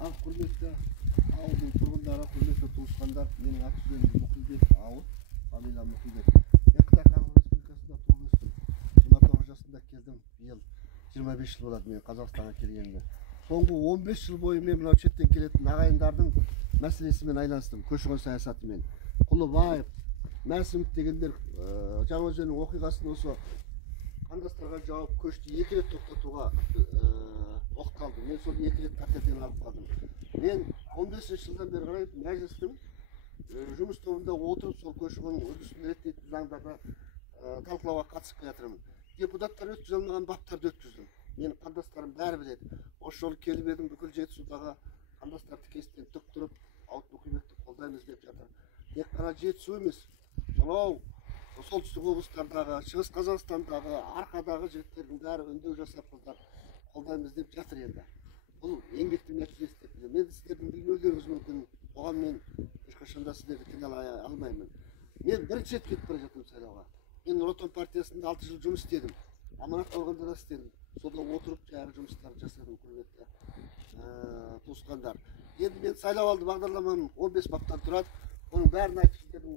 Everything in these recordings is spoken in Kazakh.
Ал құрметті ауылдың тұрғындары, құрметті туысқандар, менің аты-жөнім Мұхибек Ауыл, фамилиям Мұхибек. Мен Қытай Халық Республикасында туып өстім. 29 жасында келдім. Биыл 25 жыл болады мен Қазақстанға келгеніме. Соңғы 15 жыл бойы мен мынау шеттен келетін ағайындардың мәселесімен айланыстым, көші-қон саясатымен. Құлыбаев, Мәсімов дегендер Жаңаөзеннің оқиғасын осы қандастарға жауап көшті 2 рет тоқтатуға оқталдым. Мен сол 2 рет қатерден алып қалдым. Мен 15 жылдан бері қарай мәжілістің жұмыс тобында отырып сол көші-қон үрдісін реттейтін заңдарды талқылауға қатысып келе жатырмын. Депутаттар өткізе алмаған баптарды өткіздім. Менің қандастарым бәрі біледі. Осы жолы келіп едім, бүкіл Жетісудағы қандастар тікестен тік тұрып, Ауыт Мұхибекті қолдаймыз деп жатыр. Тек қана Жетісу емес, сонау солтүстік облыстардағы, Шығыс Қазақстандағы, Арқадағы жігіттердің бәрі үндеу жасап қолдаймыз деп жатыр енді. Бұл еңбектің нәтижесі деп білемін. Мен сіздердің білмеулеріңіз мүмкін, оған мен ешқашанда сіздерді кінәлай алмаймын. Мен бірінші рет кетіп бара жатырмын сайлауға. Мен Нұр Отан партиясында 6 жыл жұмыс істедім. Аманат алғанда да істедім. Сода отырып жаңағы жұмыстарды жасадым, құрметті туысқандар. Енді мен сайлау алды бағдарламам 15 баптан тұрады. Оның бәрін айтып сіздердің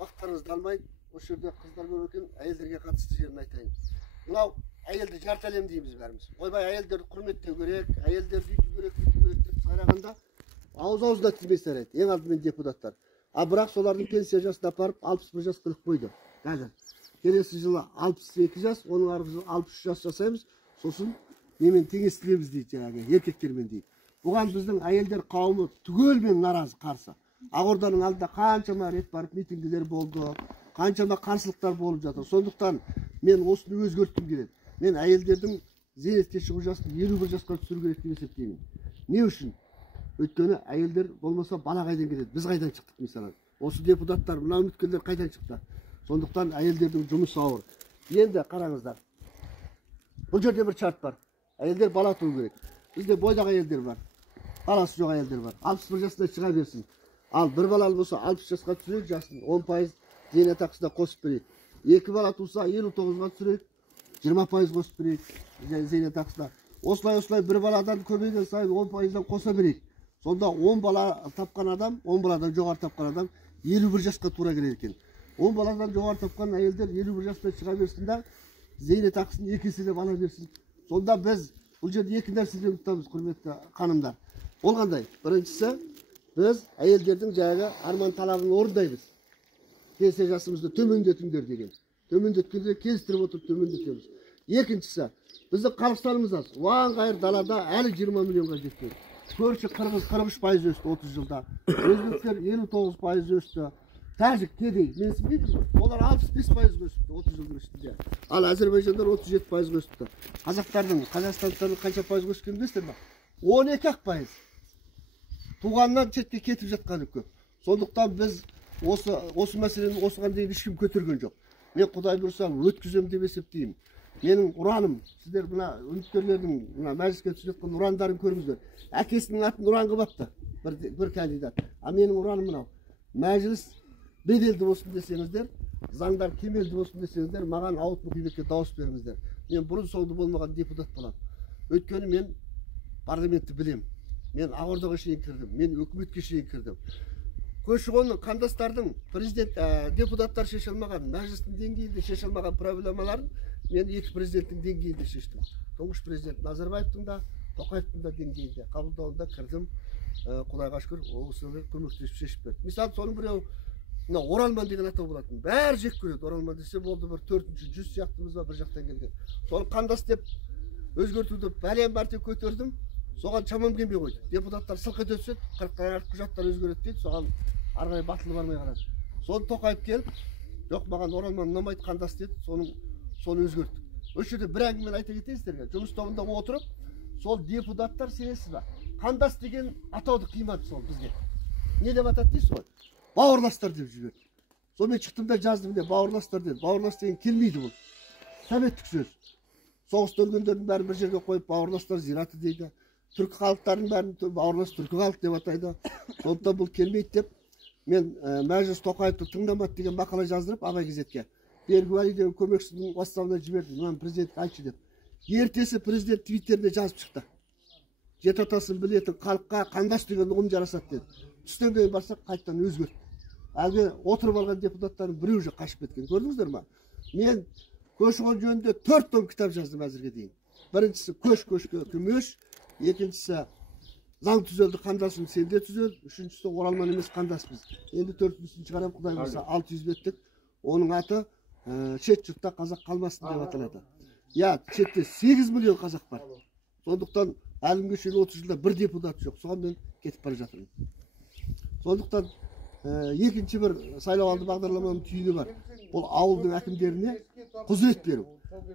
уақыттарыңызды алмайын. Осы жерде қыздар көп екен, әйелдерге қатысты жерін айтайын. Мынау әйелді жарты әлем дейміз бәріміз. Ойбай, әйелдерді құрметтеу керек, әйелдерді үйту керек деп сайрағанда ауыз-ауызда тиместер еді, ең алдымен депутаттар. Бірақ солардың пенсия жасына апарып 61 жас қылып қойды. Қазір келесі жылы 62 жас, оның арғы жылы 63 жас жасаймыз. Сосын немен теңестіреміз дейді, жаңағы еркектермен дейді. Бұған біздің әйелдер қауымы түгелмен наразы, қарсы. Ақорданың алдында қаншама рет барып митингілер болды, қаншама қарсылықтар болып жатыр. Сондықтан мен осыны өзгерткім келеді. Мен әйелдердің зейнетке шығу жасын 51 жасқа түсіру керек деп есептеймін. Не үшін? Өйткені әйелдер болмаса бала қайдан келеді? Біз қайдан шықтық мысалы? Осы депутаттар, мына үміткерлер қайдан шықты? Сондықтан әйелдердің жұмысы ауыр. Енді қараңыздар. Бұл жерде бір шарт бар. Әйелдер бала туу керек. Бізде бойдақ әйелдер бар. Баласы жоқ әйелдер бар. 61 жасында шыға берсін. Ал бір балалы болса 60 жасқа түсірейік жасын 10% зейнетақысына қосып берейік. 2 бала туса 59-ға түсірейік. 20% қосып берейік зейнетақысына. Осылай бір баладан көбейген сайын 10%-дан қоса берейік. Сонда 10 бала тапқан адам, 10 баладан жоғары тапқан адам 51 жасқа тура келеді екен. 10 баладан жоғары тапқан әйелдер 51 жаста шыға берсін да, зейнетақысын 2 еселеп ала берсін. Сонда біз бұл жерде 2 нәрседен ұмытамыз, құрметті ханымдар. Ол қандай? Біріншісі, біз әйелдердің жаңағы арман талабын орындаймыз. Пенсия жасымызды төмендетіңдер деген. Төмендеткенде келістіріп отырып төмендетеміз. Екіншісі, біздің халықтарымыз аз. Оған қайыр далада әлі 20 миллионға жеткен. Көрші қырғыз 43% өсті 30 жылда. Өзбектер 59% өсті. Тәжік, кедей, менсінбейді. Олар 65% өсті 30 жылдың ішінде. Ал Әзербайжандар 37% өсті. Қазақстандықтардың қанша пайыз өскенін білесіздер ме? 12%. Туғаннан шетке кетіп жатқаны көп. Сондықтан біз осы мәселені осыған дейін ешкім көтерген жоқ. Мен Құдай бұйырса өткізем деп есептеймін. Менің ұраным, сіздер мына үміткерлердің мәжіліске түсіп жатқан ұрандарын көріңіздер. Әкесінің атын ұран қылыпты бір кандидат. А менің ұраным мынау. Мәжіліс беделді болсын десеңіздер, заңдар кемелді болсын десеңіздер, маған Ауыт Мұхибекке дауыс беріңіздер. Мен бұрын соңды болмаған депутат боламын. Өйткені мен парламентті білем. Мен Ақордаға шейін кірдім, мен өкіметке шейін кірдім. Көші-қонның қандастардың президент депутаттар шеше алмаған, мәжілістің деңгейінде шеше алмаған проблемаларын мен 2 президенттің деңгейінде шештім. Тұңғыш президент Назарбаевтың да, Тоқаевтың да деңгейінде қабылдауында кірдім. Құдайға шүкір, осылар көмектесіп шешіп берді. Мысалы, соның біреу Оралман деген атау болатын. Бәрі жек көреді. Оралман десе болды бір 4-ші 100 сияқтымыз ба бір жақтан келген. Соны қандас деп өзгертуді бәлен мәрте көтердім. Соған шамам келмей қойды. Депутаттар сылқ ете түседі, 40-тан артық құжаттар өзгереді дейді. Соған арнайы батылы бармай қалады. Соны Тоқаев келіп, жоқ маған Оралман ұнамайды қандас деді, соны өзгерттік. Осы жерде бір әңгімені айта кетейін сіздерге. Жұмыс тобында отырып, сол депутаттар сенесіз ба? Қандас деген атауды қимады сол бізге. Не деп атады дейсіз ғой? Бауырластар деп жіберді. Сол мен шықтым да жаздым де бауырластар деді. Бауырлас деген келмейді бұл. Советтік сөз. Соғыста өлгендердің бәрін бір жерге қойып бауырластар зираты дейді. Түркі халықтардың бәрін бауырлас түркі халық деп атайды. Сондықтан бұл келмейді деп мен мәжіліс Тоқаевты тыңдамады деген мақала жаздырып Абай газетке. Бергі Уәли деген көмекшісінің WhatsApp-ына жібердім. Мен президент айтшы деп. Ертесі президент твиттеріне жазып шықты. жет атасын білетін халыққа қандас деген ұғым жарасады деді. Түстен кейін барсақ қайтадан өзгертті. Әлгі отырып алған депутаттардың біреуі же қашып кеткен. Көрдіңіздер ма? Мен көші-қон жөнінде 4 том кітап жаздым әзірге дейін. Біріншісі көшке күмеш, екіншісі заң түзелді, қандасым сенде түзел, үшіншісі оралман емес қандаспыз. Енді 4-түсін шығарам, құдай болса 600 беттік. Оның аты шет жұртта қазақ қалмасын деп аталады. Я, шетте 8 миллион қазақ бар. Сондықтан әлімге шейін 30 жылда бір депутат жоқ. Соған мен кетіп бара жатырмын. Сондықтан екінші бір сайлауалды бағдарламаның түйіні бар. Бұл ауылдың әкімдеріне құзырет беру.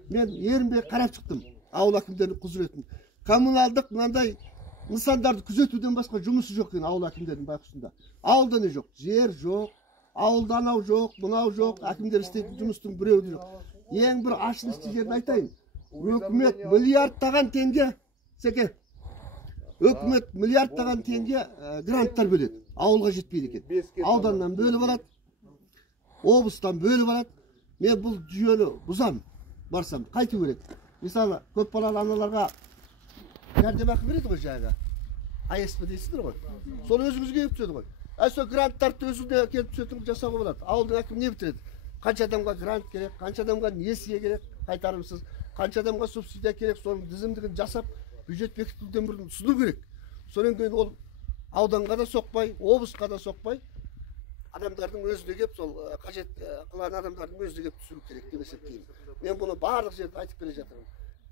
Мен ерінбей қарап шықтым ауыл әкімдерінің құзыретін. Коммуналдық мынандай нысандарды күзетуден басқа жұмысы жоқ екен ауыл әкімдерінің байқұсында. Ауылда не жоқ? Жер жоқ, ауылда анау жоқ, мынау жоқ, әкімдер істейтін жұмыстың біреуі жоқ. Ең бір ашынышты жерін айтайын. Өкімет миллиардтаған теңге, секе. Өкімет миллиардтаған теңге гранттар бөледі. Ауылға жетпейді екен. Ауданнан бөліп алады, облыстан бөліп алады. Мен бұл жүйені бұзам, барсам, қайту керек. Мысалы, көп балалы аналарға жәрдемақы береді ғой жаңағы. АСП дейсіздер ғой. Соны өзіңізге келіп түседі ғой. Сол гранттарды өзіңде келіп түсетін жасауға болады. Ауылдың әкімі не бітіреді? Қанша адамға грант керек, қанша адамға несие керек, қайтарымсыз, қанша адамға субсидия керек, соның тізімдігін жасап, бюджет бекітуден бұрын ұсыну керек. Содан кейін ол ауданға да соқпай, облысқа да соқпай, адамдардың өзіне келіп, сол қажет қылған адамдардың өзіне келіп түсіру керек деп есептеймін. Мен бұны барлық жерде айтып келе жатырмын.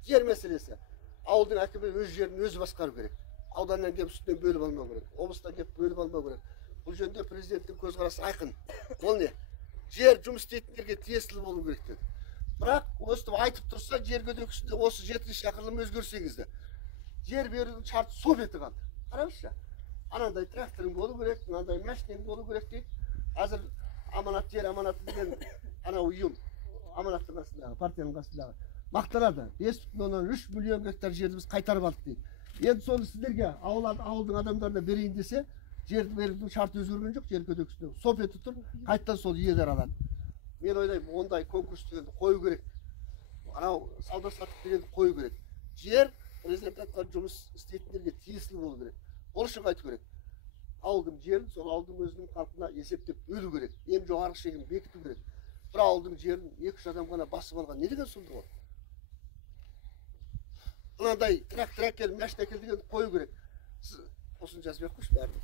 Жер мәселесі. Ауылдың әкімі өз жерін өзі басқару керек. Ауданнан келіп үстінен бөліп алмау керек. Облыстан келіп бөліп алмау керек. Бұл жөнінде президенттің көзқарасы айқын. Ол не? Жер жұмыс істейтіндерге тиесілі болу керек деді. Бірақ осыны айтып тұрса, жер көдекісінде осы 7-ші шақырылым өзгерсеңізді. Жер берудің шарты сол беті қалды. Қараңызшы. Анандай тракторың болу керек, мынандай машинаң болу керек дейді. Қазір аманат жер аманаты деген анау ұйым аманаттың қасындағы, партияның қасындағы мақтанады. 5,3 миллион гектар жерді біз қайтарып алдық дейді. Енді соны сіздерге ауылдың адамдарына берейін десе, жер берудің шарты өзгерген жоқ, жер көдекісінде соп етіп тұр, қайттан сол иелер алады. Мен ойлаймын, ондай конкурс дегенді қою керек. Анау сауда-саттық дегенді қою керек. Жер президент айтқан жұмыс істейтіндерге тиесілі болу керек. Ол үшін қайту керек. Ауылдың жерін сол ауылдың өзінің халқына есептеп бөлу керек. Ең жоғарғы шегін бекіту керек. Бір ауылдың жерін 2-3 адам ғана басып алған не деген сұмдық ол? Мынандай трактор әкел, машина әкел дегенді қою керек. Сіз осыны жазбай ақ қойшы, бәрін